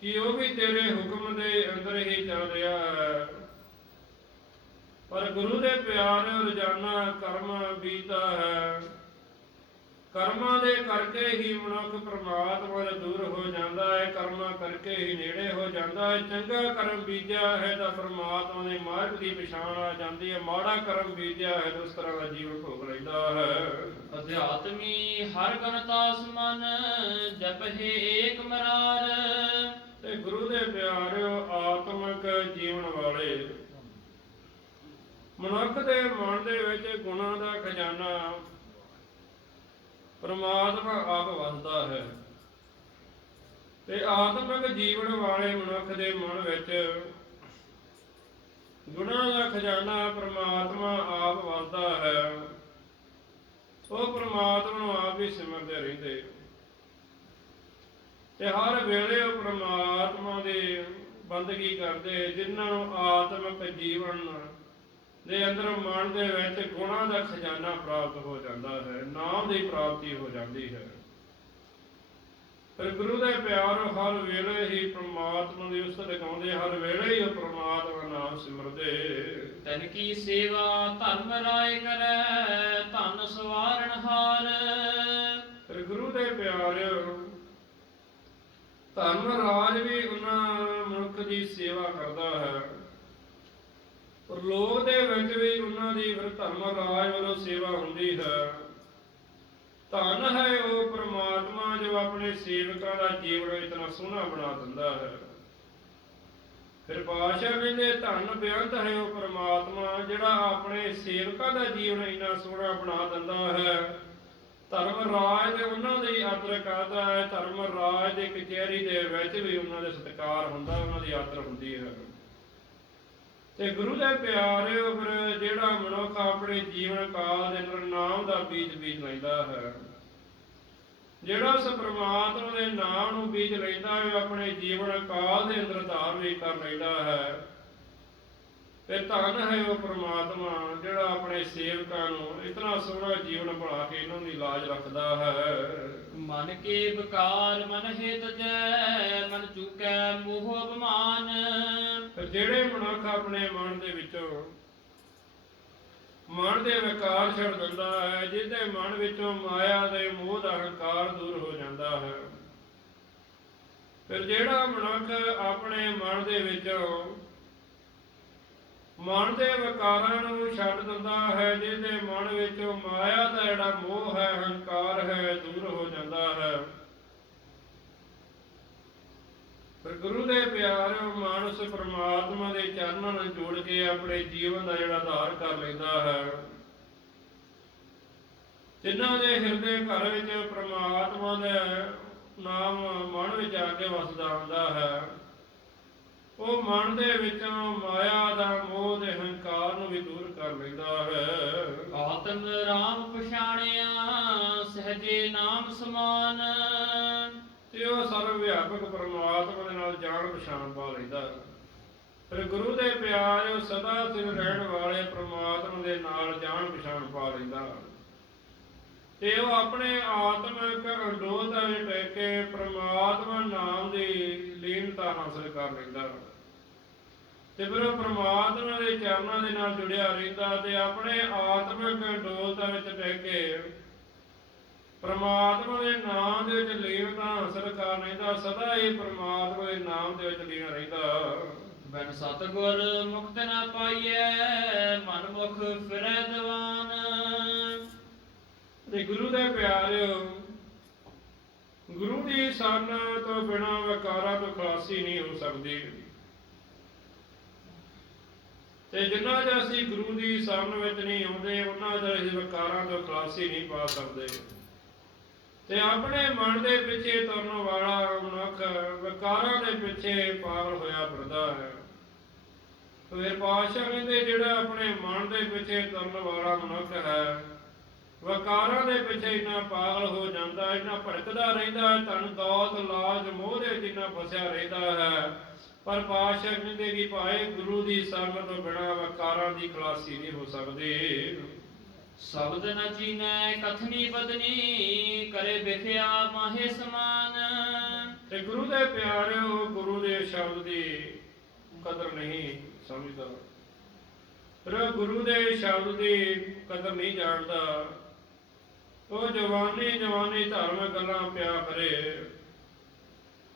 ਕਿ ਉਹ ਵੀ ਤੇਰੇ ਹੁਕਮ ਦੇ ਅੰਦਰ ਹੀ ਚੱਲ ਰਿਹਾ ਹੈ। ਪਰ ਗੁਰੂ ਦੇ ਪਿਆਰ ਰੋਜ਼ਾਨਾ ਕਰਮ ਬੀਤਾ ਹੈ। ਕਰਮਾਂ ਦੇ ਕਰਕੇ ਹੀ ਮਨੁੱਖ ਪ੍ਰਮਾਤਮਾ ਤੋਂ ਦੂਰ ਹੋ ਜਾਂਦਾ ਹੈ ਕਰਮਾਂ ਕਰਕੇ ਹੀ ਨੇੜੇ ਹੋ ਜਾਂਦਾ ਹੈ। ਚੰਗਾ ਕਰਮ ਬੀਜਿਆ ਹੈ ਤਾਂ ਪ੍ਰਮਾਤਮਾ ਦੇ ਮਾਰਗ ਦੀ ਪਛਾਣ ਆ ਜਾਂਦੀ ਹੈ। ਮਾੜਾ ਕਰਮ ਬੀਜਿਆ ਹੈ ਤਾਂ ਉਸ ਤਰ੍ਹਾਂ ਦਾ ਜੀਵਨ ਭੋਗ ਲੈਂਦਾ ਹੈ। ਅਧਿਆਤਮੀ ਹਰ ਗਣਤਾਸ ਮਨ ਜਪਹਿ ਏਕ ਮਰਾਰ। ਤੇ ਗੁਰੂ ਦੇ ਪਿਆਰਿਓ ਆਤਮਿਕ ਜੀਵਨ ਵਾਲੇ। ਮਨੁੱਖ ਦੇ ਮਨ ਦੇ ਵਿੱਚ ਗੁਣਾਂ ਦਾ ਖਜ਼ਾਨਾ ਪਰਮਾਤਮਾ ਆਪ ਵਸਦਾ ਹੈ। ਤੇ ਆਤਮਿਕ ਜੀਵਨ ਵਾਲੇ ਮਨੁੱਖ ਦੇ ਮਨ ਵਿੱਚ ਗੁਣਾਂ ਦਾ ਖਜ਼ਾਨਾ ਪ੍ਰਮਾਤਮਾ ਆਪ ਵਸਦਾ ਹੈ। ਉਹ ਪ੍ਰਮਾਤਮਾ ਨੂੰ ਆਪ ਹੀ ਸਿਮਰਦੇ ਰਹਿੰਦੇ। ਤੇ ਹਰ ਵੇਲੇ ਉਹ ਪ੍ਰਮਾਤਮਾ ਦੇ ਬੰਦਗੀ ਕਰਦੇ, ਜਿਨ੍ਹਾਂ ਨੂੰ ਆਤਮਿਕ ਜੀਵਨ ਦੇ ਅੰਦਰ ਮਨ ਦੇ ਵਿੱਚ ਗੁਣਾਂ ਦਾ ਖਜ਼ਾਨਾ ਪ੍ਰਾਪਤ ਹੋ ਜਾਂਦਾ ਹੈ ਨਾਮ ਦੀ ਪ੍ਰਾਪਤੀ ਹੋ ਜਾਂਦੀ ਹੈ। ਪਰ ਗੁਰੂ ਦੇ ਪਿਆਰ ਹਰ ਵੇਲੇ ਹੀ ਪ੍ਰਮਾਤਮਾ ਦੀ ਉਸਤ ਦਿਖਾਉਂਦੇ ਹਰ ਵੇਲੇ ਹੀ ਪ੍ਰਮਾਤਮਾ ਨਾਮ ਸਿਮਰਦੇ। ਤਨ ਕੀ ਸੇਵਾ ਧਰਮ ਰਾਏ ਕਰੈ ਧਨ ਸਵਾਰਨ ਹਾਰ। ਫਿਰ ਗੁਰੂ ਦੇ ਪਿਆਰ ਧਰਮ ਰਾਜ ਵੀ ਉਹਨਾਂ ਮਨੁੱਖ ਦੀ ਸੇਵਾ ਕਰਦਾ ਹੈ। ਪਰ ਲੋਕ ਦੇ ਦੀ ਫਿਰ ਧਰਮ ਰਾਜ ਵੱਲੋਂ ਸੇਵਾ ਹੁੰਦੀ ਹੈ। ਧੰਨ ਹੈ ਉਹ ਪ੍ਰਮਾਤਮਾ ਜੋ ਆਪਣੇ ਸੇਵਕਾਂ ਦਾ ਜੀਵਨ ਇਤਨਾ ਸੋਹਣਾ ਬਣਾ ਦਿੰਦਾ ਹੈ। ਫਿਰ ਪਾਸ਼ਾ ਕਹਿੰਦੇ, ਧੰਨ ਬੇਅੰਤ ਹੈ ਉਹ ਪ੍ਰਮਾਤਮਾ ਜਿਹੜਾ ਆਪਣੇ ਸੇਵਕਾਂ ਦਾ ਜੀਵਨ ਇੰਨਾ ਸੋਹਣਾ ਬਣਾ ਦਿੰਦਾ ਹੈ। ਧਰਮ ਰਾਜ ਦੇ ਉਹਨਾਂ ਦੀ ਆਦਰ ਕਰਦਾ ਹੈ। ਧਰਮ ਰਾਜ ਦੇ ਕਚਹਿਰੀ ਦੇ ਵਿੱਚ ਵੀ ਉਹਨਾਂ ਦੇ ਸਤਿਕਾਰ ਹੁੰਦਾ, ਉਹਨਾਂ ਦੀ ਆਦਰ ਹੁੰਦੀ ਹੈ। ਤੇ ਗੁਰੂ ਦੇ ਪਿਆਰਿਓ ਫਿਰ ਜਿਹੜਾ ਮਨੁੱਖ ਆਪਣੇ ਜੀਵਨ ਕਾਲ ਦੇ ਅੰਦਰ ਨਾਮ ਦਾ ਬੀਜ ਬੀਜ ਲੈਂਦਾ ਹੈ। ਜਿਹੜਾ ਉਸ ਪ੍ਰਮਾਤਮਾ ਦੇ ਨਾਮ ਨੂੰ ਬੀਜ ਲੈਂਦਾ ਹੈ ਆਪਣੇ ਜੀਵਨ ਕਾਲ ਦੇ ਅੰਦਰ ਧਾਰ ਕਰ ਲੈਂਦਾ ਹੈ। ਤੇ ਧੰਨ ਹੈ ਉਹ ਪ੍ਰਮਾਤਮਾ, ਜਿਹੜਾ ਆਪਣੇ ਸੇਵਕਾਂ ਨੂੰ ਇਤਨਾ ਸੋਹਣਾ ਜੀਵਨ ਬਣਾ ਕੇ ਇਹਨਾਂ ਦੀ ਲਾਜ ਰੱਖਦਾ ਹੈ। ਮਨ ਕੇ ਵਿਕਾਰ ਮਨ ਹੈ ਤਜੈ, ਮਨ ਚੁਕੈ ਮੋਹ ਅਪਮਾਨ। ਜਿਹੜੇ ਮਨੁੱਖ ਆਪਣੇ ਮਨ ਦੇ ਵਿੱਚੋਂ ਮਨ ਦੇ ਵਿਕਾਰ ਛੱਡ ਦਿੰਦਾ ਹੈ, ਜਿਹਦੇ ਮਨ ਵਿੱਚੋਂ ਮਾਇਆ ਦੇ ਮੋਹ ਦਾ ਹੰਕਾਰ ਦੂਰ ਹੋ ਜਾਂਦਾ ਹੈ, ਫਿਰ ਜਿਹੜਾ ਮਨੁੱਖ ਆਪਣੇ ਮਨ ਦੇ ਵਿੱਚੋਂ ਮਨ ਦੇ ਵਿਕਾਰਾਂ ਨੂੰ ਛੱਡ ਦਿੰਦਾ ਹੈ, ਜਿਹਦੇ ਮਨ ਵਿੱਚੋਂ ਮਾਇਆ ਦਾ ਜਿਹੜਾ ਮੋਹ ਹੈ, ਹੰਕਾਰ ਹੈ, ਦੂਰ ਹੋ ਜਾਂਦਾ ਹੈ। ਫਿਰ ਗੁਰੂ ਦੇ ਪਿਆਰ ਮਾਨਸ ਪਰਮਾਤਮਾ ਦੇ ਚਰਨਾਂ ਨਾਲ ਜੋੜ ਕੇ ਆਪਣੇ ਜੀਵਨ ਦਾ ਜਿਹੜਾ ਆਧਾਰ ਕਰ ਲੈਂਦਾ ਹੈ। ਜਿਨ੍ਹਾਂ ਦੇ ਹਿਰਦੇ ਘਰ ਵਿੱਚ ਪ੍ਰਮਾਤਮਾ ਦਾ ਨਾਮ ਮਨ ਵਿੱਚ ਆ ਕੇ ਵਸਦਾ ਹੁੰਦਾ ਹੈ, ਉਹ ਮਨ ਦੇ ਵਿੱਚੋਂ ਮਾਇਆ ਦਾ ਮੋਹ ਦੇ ਹੰਕਾਰ ਨੂੰ ਵੀ ਦੂਰ ਕਰ ਲੈਂਦਾ ਹੈ। ਆਤਮ ਰਾਮ ਪਛਾਣਿਆ, ਸਹਜੇ ਨਾਮ ਸਮਾਨ। ਤੇ ਉਹ ਸਰਵ ਵਿਆਪਕ ਪਰਮਾਤਮਾ ਦੇ ਨਾਲ ਜਾਣ ਪਛਾਣ ਪਾ ਲੈਂਦਾ। ਫਿਰ ਗੁਰੂ ਦੇ ਪਿਆਰ ਉਹ ਸਦਾ ਸਿਰ ਰਹਿਣ ਵਾਲੇ ਪ੍ਰਮਾਤਮਾ ਦੇ ਨਾਲ ਜਾਣ ਪਛਾਣ ਪਾ ਲੈਂਦਾ। ਤੇ ਉਹ ਆਪਣੇ ਆਤਮਿਕ ਅੰਡੋਤ ਵਿੱਚ ਟਿਕ ਕੇ ਪ੍ਰਮਾਤਮਾ ਨਾਮ ਦੀ ਲੀਨਤਾ ਹਾਸਲ ਕਰ ਲੈਂਦਾ। ਤੇ ਫਿਰ ਉਹ ਪ੍ਰਮਾਤਮਾ ਦੇ ਚਰਨਾਂ ਦੇ ਨਾਲ ਜੁੜਿਆ ਰਹਿੰਦਾ ਤੇ ਆਪਣੇ ਆਤਮਿਕ ਅੰਡੋਤ ਵਿੱਚ ਟਿਕ ਕੇ ਪ੍ਰਮਾਤਮਾ ਦੇ ਨਾਮ ਦੇ ਵਿੱਚ ਲੀਨਤਾ ਹਾਸਲ ਕਰ ਲੈਂਦਾ ਸਦਾ ਹੀ ਪ੍ਰਮਾਤਮਾ ਦੇ ਨਾਮ ਦੇ ਵਿੱਚ ਲੀਨ ਰਹਿੰਦਾ। ਬਨ ਸਤਗੁਰ ਮੁਕਤ ਨਾ ਪਾਈਐ ਮਨ ਮੁਖ ਫਿਰੈ ਦੀਵਾਨ। ਤੇ ਗੁਰੂ ਦੇ ਪਿਆਰਿਓ ਗੁਰੂ ਦੀ ਸੰਨ ਤੋਂ ਬਿਨਾ ਵਿਕਾਰਾਂ ਤੋਂ ਖਲਾਸੀ ਨਹੀਂ ਹੋ ਸਕਦੀ। ਤੇ ਜਿੰਨਾ ਚਿਰ ਅਸੀਂ ਗੁਰੂ ਦੀ ਸੰਨ ਵਿੱਚ ਨਹੀਂ ਆਉਂਦੇ ਉਹਨਾਂ ਚਿਰ ਅਸੀਂ ਵਿਕਾਰਾਂ ਤੋਂ ਖਲਾਸੀ ਨਹੀਂ ਪਾ ਸਕਦੇ। ਤੇ ਆਪਣੇ ਮਨ ਦੇ ਪਿੱਛੇ ਤੁਰਨ ਵਾਲਾ ਮਨੁੱਖ ਵਿਕਾਰਾਂ ਦੇ ਪਿੱਛੇ ਪਾਗਲ ਹੋਇਆ ਫਿਰਦਾ ਹੈ। ਫਿਰ ਪਾਤਸ਼ਾਹ ਕਹਿੰਦੇ, ਜਿਹੜਾ ਆਪਣੇ ਮਨ ਦੇ ਪਿੱਛੇ ਤੁਰਨ ਵਾਲਾ ਮਨੁੱਖ ਹੈ, ਵਕਾਰਾਂ ਦੇ ਪਿੱਛੇ ਇੰਨਾ ਪਾਗਲ ਹੋ ਜਾਂਦਾ, ਇੰਨਾ ਭੜਕਦਾ ਰਹਿੰਦਾ, ਧਨ ਦੌਲਤ, ਲਾਜ, ਮੋਹ ਦੇ ਜਿੰਨਾ ਫਸਿਆ ਰਹਿੰਦਾ ਹੈ। ਪਰ ਪਾਤਸ਼ਾਹ ਕਹਿੰਦੇ ਕਿ ਭਾਏ ਗੁਰੂ ਦੀ ਸੰਗਤ ਤੋਂ ਬਿਨਾ ਵਕਾਰਾਂ ਦੀ ਖਲਾਸੀ ਨਹੀਂ ਹੋ ਸਕਦੀ। ਸ਼ਬਦ ਨ ਚੀਨੈ ਕਥਨੀ ਬਦਨੀ, ਕਰੇ ਵਿਖਿਆ ਮਾਹੇ ਸਮਾਨ। ਤੇ ਗੁਰੂ ਦੇ ਪਿਆਰਿਓ, ਗੁਰੂ ਦੇ ਸ਼ਬਦ ਦੀ ਕਦਰ ਨਹੀਂ ਸਮਝਦਾ। ਪਰ ਗੁਰੂ ਦੇ ਸ਼ਬਦ ਦੀ ਕਦਰ ਨਹੀਂ ਜਾਣਦਾ। ਉਹ ਜਵਾਨੀ ਜਵਾਨੀ ਧਰਮ ਗੱਲਾਂ ਪਿਆ ਕਰੇ।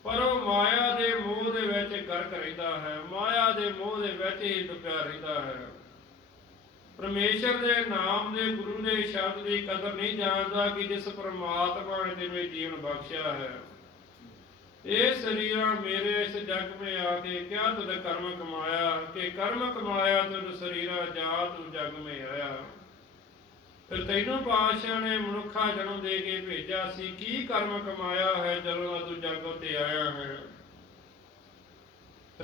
ਪਰ ਉਹ ਮਾਇਆ ਦੇ ਮੋਹ ਦੇ ਵਿੱਚ ਗਰਕ ਰਹਿੰਦਾ ਹੈ। ਮਾਇਆ ਦੇ ਮੋਹ ਦੇ ਵਿੱਚ ਹੀ ਡੁੱਬਿਆ ਰਹਿੰਦਾ ਹੈ। ਪਰਮੇਸ਼ਰ ਦੇ ਨਾਮ ਦੇ, ਗੁਰੂ ਦੇ ਸ਼ਬਦ ਦੀ ਕਦਰ ਨਹੀਂ ਜਾਣਦਾ ਕਿ ਜਿਸ ਪ੍ਰਮਾਤਮਾ ਨੇ ਤੈਨੂੰ ਜੀਵਨ ਬਖਸ਼ਿਆ ਹੈ। ਇਹ ਸਰੀਰਾਂ ਮੇਰੇ ਇਸ ਜਗ ਮੇ ਆ ਕੇ ਕਿਆ ਤੁਧ ਕਰਮ ਕਮਾਇਆ? ਕਿ ਕਰਮ ਕਮਾਇਆ ਤੁਧ ਸਰੀਰਾ ਜਾ ਤੂੰ ਜਗ ਮੇ ਆਇਆ। ਫਿਰ ਤੈਨੂੰ ਪਾਤਸ਼ਾਹ ਨੇ ਮਨੁੱਖਾ ਜਨਮ ਦੇ ਕੇ ਭੇਜਿਆ ਸੀ। ਕੀ ਕਰਮ ਕਮਾਇਆ ਹੈ ਜਦੋਂ ਤੂੰ ਜਗ ਉਤੇ ਆਇਆ ਹੈ?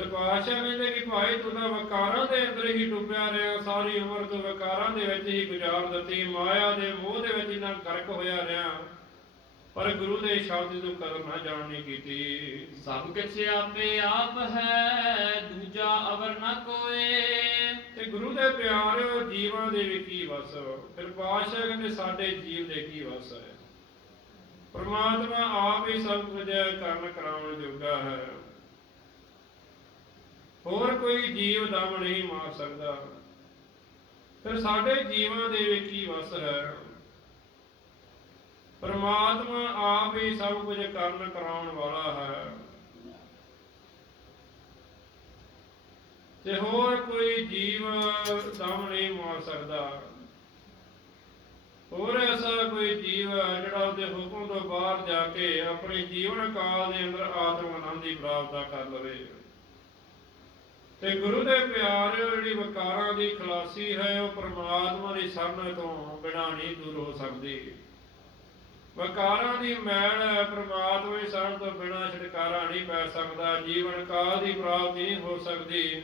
ਪਾਤਸ਼ਾਹ ਕਹਿੰਦੇ ਕਿ ਭਾਈ ਤੂੰ ਤਾਂ ਵਿਕਾਰਾਂ ਦੇ ਅੰਦਰ ਹੀ ਡੁੱਬਿਆ ਰਿਹਾ ਸਾਰੀ ਉਮਰ ਤੂੰ ਵਿਕਾਰਾਂ ਦੇ ਵਿੱਚ ਹੀ ਗੁਜ਼ਾਰ ਦਿੱਤੀ ਮਾਇਆ ਦੇ ਮੋਹ ਦੇ ਵਿੱਚ ਇੰਨਾ ਗਰਕ ਹੋਇਆ ਰਿਹਾ ਪਰ ਗੁਰੂ ਦੇ ਸ਼ਬਦ ਤੂੰ ਕਦਰ ਨਾ ਜਾਣਨੀ ਕੀਤੀ। ਸਭ ਕਿਛ ਆਪੇ ਆਪ ਹੈ ਦੂਜਾ ਅਵਰ ਨ ਕੋਏ। ਤੇ ਗੁਰੂ ਦੇ ਪਿਆਰਿਓ ਜੀਵਾਂ ਦੇ ਵੀ ਕੀ ਵਸ? ਫਿਰ ਪਾਤਸ਼ਾਹ ਕਹਿੰਦੇ ਸਾਡੇ ਜੀਵ ਦੇ ਕੀ ਵਸ ਹੈ? ਪ੍ਰਮਾਤਮਾ ਆਪ ਹੀ ਸਭ ਕੁਝ ਕਰਨ ਕਰਾਉਣ ਜੋਗਾ ਹੈ। ਹੋਰ ਕੋਈ ਜੀਵ ਦਮ ਨਹੀਂ ਮਾਰ ਸਕਦਾ। ਫਿਰ ਸਾਡੇ ਜੀਵਾਂ ਦੇ ਵਿੱਚ ਹੀ ਵਸ ਹੈ। ਪਰਮਾਤਮਾ ਆਪ ਹੀ ਸਭ ਕੁਝ ਕਰਨ ਕਰਾਉਣ ਵਾਲਾ ਹੈ। ਤੇ ਹੋਰ ਕੋਈ ਜੀਵ ਦਮ ਨਹੀਂ ਮਾਰ ਸਕਦਾ। ਹੋਰ ਐਸਾ ਕੋਈ ਜੀਵ ਹੈ ਜਿਹੜਾ ਉਹਦੇ ਹੁਕਮ ਤੋਂ ਬਾਹਰ ਜਾ ਕੇ ਆਪਣੇ ਜੀਵਨ ਕਾਲ ਦੇ ਅੰਦਰ ਆਤਮ ਆਨੰਦ ਦੀ ਪ੍ਰਾਪਤਾ ਕਰ ਲਵੇ। ਤੇ ਗੁਰੂ ਦੇ ਪਿਆਰ ਜਿਹੜੀ ਵਿਕਾਰਾਂ ਦੀ ਖਲਾਸੀ ਹੈ, ਉਹ ਪ੍ਰਮਾਤਮਾ ਦੀ ਸ਼ਰਨ ਤੋਂ ਬਿਨਾਂ ਨਹੀਂ ਦੂਰ ਹੋ ਸਕਦੀ। ਵਿਕਾਰਾਂ ਦੀ ਮੈਲ ਹੈ, ਪ੍ਰਮਾਤਮਾ ਦੀ ਸ਼ਰਨ ਤੋਂ ਬਿਨਾਂ ਛੁਟਕਾਰਾ ਨਹੀਂ ਪੈ ਸਕਦਾ, ਜੀਵਨ ਕਾਲ ਦੀ ਪ੍ਰਾਪਤੀ ਨਹੀਂ ਹੋ ਸਕਦੀ।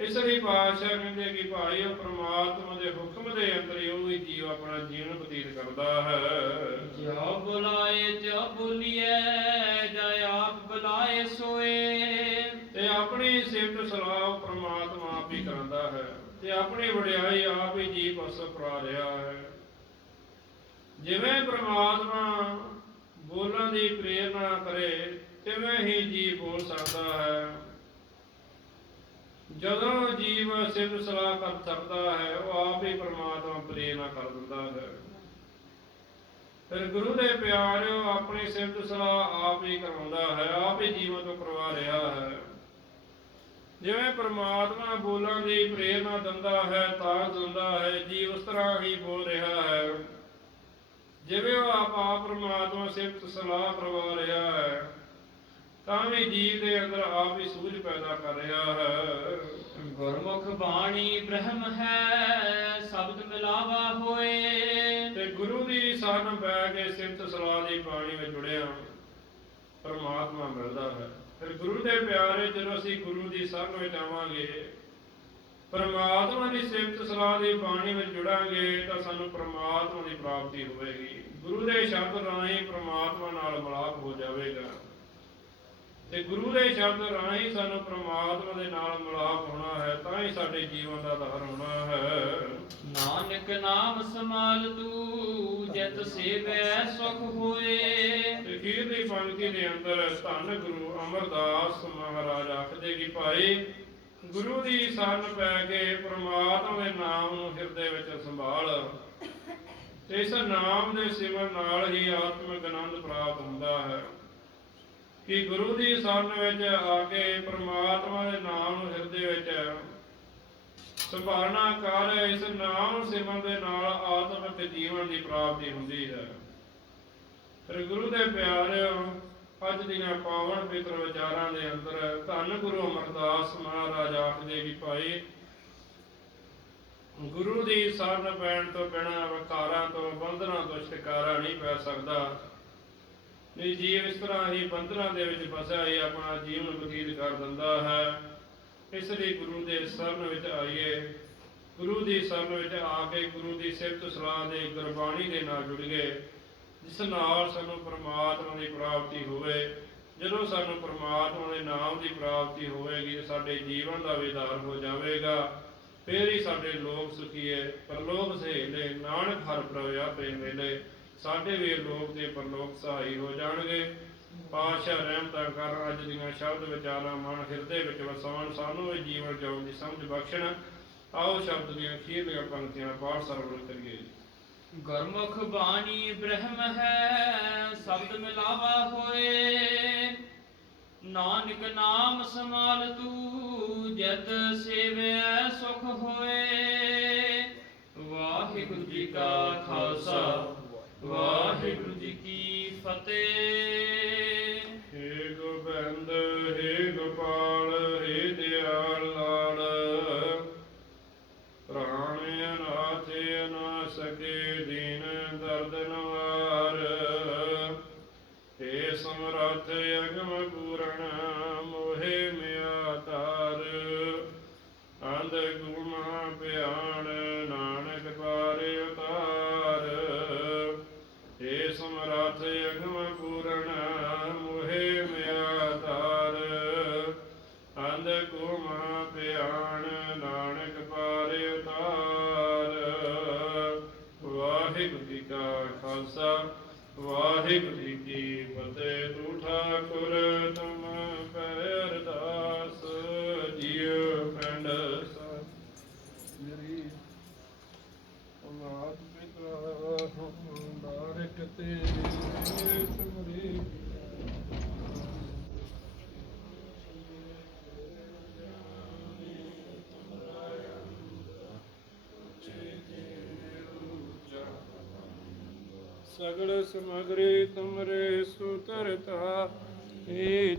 ਇਸ ਲਈ ਪਾਤਸ਼ਾਹ ਕਹਿੰਦੇ ਕਿ ਭਾਈ, ਉਹ ਪ੍ਰਮਾਤਮਾ ਦੇ ਹੁਕਮ ਦੇ ਅੰਦਰ ਹੀ ਉਹ ਜੀਵ ਆਪਣਾ ਜੀਵਨ ਬਤੀਤ ਕਰਦਾ ਹੈ। ਆਪਣੀ ਵਡਿਆਈ ਆਪ ਹੀ ਜੀ ਪਾਸੋਂ ਕਰਾ ਰਿਹਾ ਹੈ। ਜਿਵੇਂ ਪ੍ਰਮਾਤਮਾ ਬੋਲਣ ਦੀ ਪ੍ਰੇਰਣਾ ਕਰੇ, ਤਿਵੇਂ ਹੀ ਜੀ ਬੋਲ ਸਕਦਾ ਹੈ। ਜਦੋਂ ਜੀਵ ਸਿਫਤ ਸਲਾਹ ਕਰ ਸਕਦਾ ਹੈ, ਉਹ ਆਪ ਹੀ ਪ੍ਰਮਾਤਮਾ ਪ੍ਰੇਰਣਾ ਕਰ ਦਿੰਦਾ ਹੈ। ਫਿਰ ਗੁਰੂ ਦੇ ਪਿਆਰਿਓ, ਆਪਣੀ ਸਿਫਤ ਸਲਾਹ ਆਪ ਹੀ ਕਰਾਉਂਦਾ ਹੈ, ਆਪ ਹੀ ਜੀਵਨ ਤੋਂ ਕਰਵਾ ਰਿਹਾ ਹੈ। ਜਿਵੇਂ ਪ੍ਰਮਾਤਮਾ ਬੋਲਣ ਦੀ ਪ੍ਰੇਰਣਾ ਦਿੰਦਾ ਹੈ ਤਾਕਤ ਦਿੰਦਾ ਹੈ ਜੀ ਉਸ ਤਰ੍ਹਾਂ ਹੀ ਬੋਲ ਰਿਹਾ ਹੈ। ਜਿਵੇਂ ਉਹ ਆਪ ਆਪ ਪ੍ਰਮਾਤਮਾ ਸਿਫਤ ਸਲਾਹ ਕਰਵਾ ਰਿਹਾ ਹੈ ਤਾਂ ਵੀ ਜੀਵ ਦੇ ਅੰਦਰ ਆਪ ਹੀ ਸੂਝ ਪੈਦਾ ਕਰ ਰਿਹਾ ਹੈ। ਗੁਰਮੁਖ ਬਾਣੀ ਬ੍ਰਹਮ ਹੈ ਸ਼ਬਦ ਮਿਲਾਵਾ ਹੋਏ। ਤੇ ਗੁਰੂ ਦੀ ਸਾਨ ਬੈ ਕੇ ਸਿਫਤ ਸਲਾਹ ਦੀ ਬਾਣੀ ਵਿੱਚ ਜੁੜਿਆ ਪਰਮਾਤਮਾ ਮਿਲਦਾ ਹੈ। ਫਿਰ ਗੁਰੂ ਦੇ ਪਿਆਰੇ ਜਦੋਂ ਅਸੀਂ ਗੁਰੂ ਦੀ ਸਾਨ ਵਿੱਚ ਪਰਮਾਤਮਾ ਦੀ ਸਿਫਤ ਸਲਾਹ ਦੀ ਬਾਣੀ ਵਿੱਚ ਜੁੜਾਂਗੇ, ਤਾਂ ਸਾਨੂੰ ਪਰਮਾਤਮਾ ਦੀ ਪ੍ਰਾਪਤੀ ਹੋਵੇਗੀ। ਗੁਰੂ ਦੇ ਸ਼ਬਦ ਰਾਹੀਂ ਪਰਮਾਤਮਾ ਨਾਲ ਮਿਲਾਪ ਹੋ ਜਾਵੇਗਾ। ਤੇ ਗੁਰੂ ਦੇ ਸ਼ਬਦ ਰਾਹੀਂ ਸਾਨੂੰ ਪ੍ਰਮਾਤਮਾ ਦੇ ਨਾਲ ਮਿਲਾਪ ਹੋਣਾ ਹੈ ਤਾਂ ਹੀ ਸਾਡੇ ਜੀਵਨ ਦਾ ਆਧਾਰ ਹੋਣਾ ਹੈ। ਨਾਨਕ ਨਾਮ ਸਮਾਲ ਤੂੰ ਜਿਤ ਸੇਵੈ ਸੁਖ ਹੋਏ। ਤੇ ਅਖੀਰ ਦੀ ਪੰਕਤੀ ਦੇ ਅੰਦਰ ਧੰਨ ਗੁਰੂ ਅਮਰਦਾਸ ਮਹਾਰਾਜ ਆਖਦੇ ਕਿ ਭਾਈ ਗੁਰੂ ਦੀ ਸ਼ਰਨ ਪੈ ਕੇ ਪ੍ਰਮਾਤਮਾ ਦੇ ਨਾਮ ਨੂੰ ਹਿਰਦੇ ਵਿੱਚ ਸੰਭਾਲ। ਤੇ ਇਸ ਨਾਮ ਦੇ ਸਿਮਰਨ ਨਾਲ ਹੀ ਆਤਮਿਕ ਆਨੰਦ ਪ੍ਰਾਪਤ ਹੁੰਦਾ ਹੈ। ਕਿ ਗੁਰੂ ਦੀ ਸ਼ਰਨ ਵਿੱਚ ਆ ਕੇ ਪ੍ਰਮਾਤਮਾ ਦੇ ਨਾਮ ਨੂੰ ਹਿਰਦੇ ਵਿੱਚ ਸੰਭਾਲਣਾ ਕਰ, ਇਸ ਨਾਮ ਸਿਮਰਨ ਦੇ ਨਾਲ ਆਤਮਿਕ ਜੀਵਨ ਦੀ ਪ੍ਰਾਪਤੀ ਹੁੰਦੀ ਹੈ। ਫਿਰ ਗੁਰੂ ਦੇ ਪਿਆਰਿਓ ਅੱਜ ਦੀਆਂ ਪਾਵਨ ਪਵਿੱਤਰ ਵਿਚਾਰਾਂ ਦੇ ਅੰਦਰ ਧੰਨ ਗੁਰੂ ਅਮਰਦਾਸ ਮਹਾਰਾਜ ਆਖਦੇ ਕਿ ਭਾਈ, ਗੁਰੂ ਦੀ ਸ਼ਰਨ ਪੈਣ ਤੋਂ ਬਿਨਾਂ ਵਿਕਾਰਾਂ ਤੋਂ, ਬੰਧਨਾਂ ਤੋਂ ਛੁਟਕਾਰਾ ਨਹੀਂ ਪੈ ਸਕਦਾ। ਨਹੀਂ ਜੀਵ ਇਸ ਤਰ੍ਹਾਂ ਹੀ ਬੰਧਨਾਂ ਦੇ ਵਿੱਚ ਫਸਿਆ ਹੀ ਆਪਣਾ ਜੀਵਨ ਬਤੀਤ ਕਰ ਦਿੰਦਾ ਹੈ। ਇਸ ਲਈ ਗੁਰੂ ਦੇ ਸ਼ਰਨ ਵਿੱਚ ਆਈਏ। ਗੁਰੂ ਦੀ ਸ਼ਰਨ ਵਿੱਚ ਆ ਕੇ ਗੁਰੂ ਦੀ ਸਿਫਤ ਸਲਾਹ ਦੇ ਗੁਰਬਾਣੀ ਦੇ ਨਾਲ ਜੁੜ ਗਏ। ਜਿਸ ਨਾਲ ਸਾਨੂੰ ਪ੍ਰਮਾਤਮਾ ਦੀ ਪ੍ਰਾਪਤੀ ਹੋਵੇ। ਜਦੋਂ ਸਾਨੂੰ ਪਰਮਾਤਮਾ ਦੇ ਨਾਮ ਦੀ ਪ੍ਰਾਪਤੀ ਹੋਵੇਗੀ ਸਾਡੇ ਜੀਵਨ ਦਾ ਵਿਧਾਰ ਹੋ ਜਾਵੇਗਾ। ਫੇਰ ਹੀ ਸਾਡੇ ਲੋਕ ਸੁਖੀਏ ਪਰਲੋਕ ਸਹੇਲੇ, ਨਾਨਕ ਹਰ ਪ੍ਰਵਿਆ ਪੇ ਮੇਲੇ। ਸਾਡੇ ਵੀ ਲੋਕ ਤੇ ਪਰਲੋਕ ਸਹਾਈ ਹੋ ਜਾਣਗੇ। ਪਾਸ਼ਾ ਰਹਿਮਤਾਂ ਕਰ ਅੱਜ ਦੀਆਂ ਸ਼ਬਦ ਵਿਚਾਰਾਂ ਮਨ ਹਿਰਦੇ ਵਿੱਚ ਵਸਾਉਣ। ਸਾਨੂੰ ਵੀ ਜੀਵਨ ਜਿਉਣ ਦੀ ਸਮਝ ਬਖਸ਼ਣ। ਆਓ ਸ਼ਬਦ ਦੀਆਂ ਅਖੀਰਲੀਆਂ ਪੰਕਤੀਆਂ ਪਾਠ ਸਰਵਣ ਕਰੀਏ। ਗੁਰਮੁਖ ਬਾਣੀ ਬ੍ਰਹਮ ਹੈ, ਸ਼ਬਦ ਮਿਲਾਵਾ ਹੋਏ। ਨਾਨਕ ਨਾਮ ਸਮਾਲ ਤੂੰ, ਜਦ ਸੇਵੈ ਸੁਖ ਹੋਏ। ਵਾਹਿਗੁਰੂ ਜੀ ਕਾ ਖਾਲਸਾ। ਵਾਹਿਗੁਰੂ ਜੀ ਕੀ ਫਤਿਹ। ਹੇ ਗੋਬਿੰਦ, ਹੇ ਗੋਪਾਲ, ਹੇ ਦਿਆਲ ਲਾਲ। ਪ੍ਰਾਣ ਅਨਾਥ ਨਾ ਸਕੇ ਦੀਨ ਦਰਦ ਨਵਾਰ। ਹੇ ਸਮਰੱਥ ਅਗਮ ਪੂਰਨ, ਮੋਹਿ ਮਿਆਤਾਰ। ਅੰਧ ਗੁਮਾ ਪਿਆਣ ਸਮਰੱਥ ਅਗਮ ਪੂਰਨ ਮੋਹਿ ਮਿਆ ਤਾਰ ਅੰਧ ਕੋ ਮਹਾ ਪਿਆਣ ਨਾਨਕ ਪਾਰਿ ਉਤਾਰ। ਵਾਹਿਗੁਰੂ ਜੀ ਕਾ ਖਾਲਸਾ, ਵਾਹਿਗੁਰੂ ਜੀ ਕੀ ਫਤਿਹ ਤੂੰ ਠਾਕੁਰ ਤੁਮ ਪੈ ਅਰਦਾਸ ਜੀਉ ਪਿੰਡ ਸਾਹਿਬ ਮੇਰੀ ਔਲਾਦ ਪਿਤਾ ਮੁਬਾਰਕ ਤੇਰੀ ਤੁਮਰੀ ਸਗਲ ਸਮਗਰੀ ਤੁਮਰੇ ਸੁਤਰਤਾ ਏ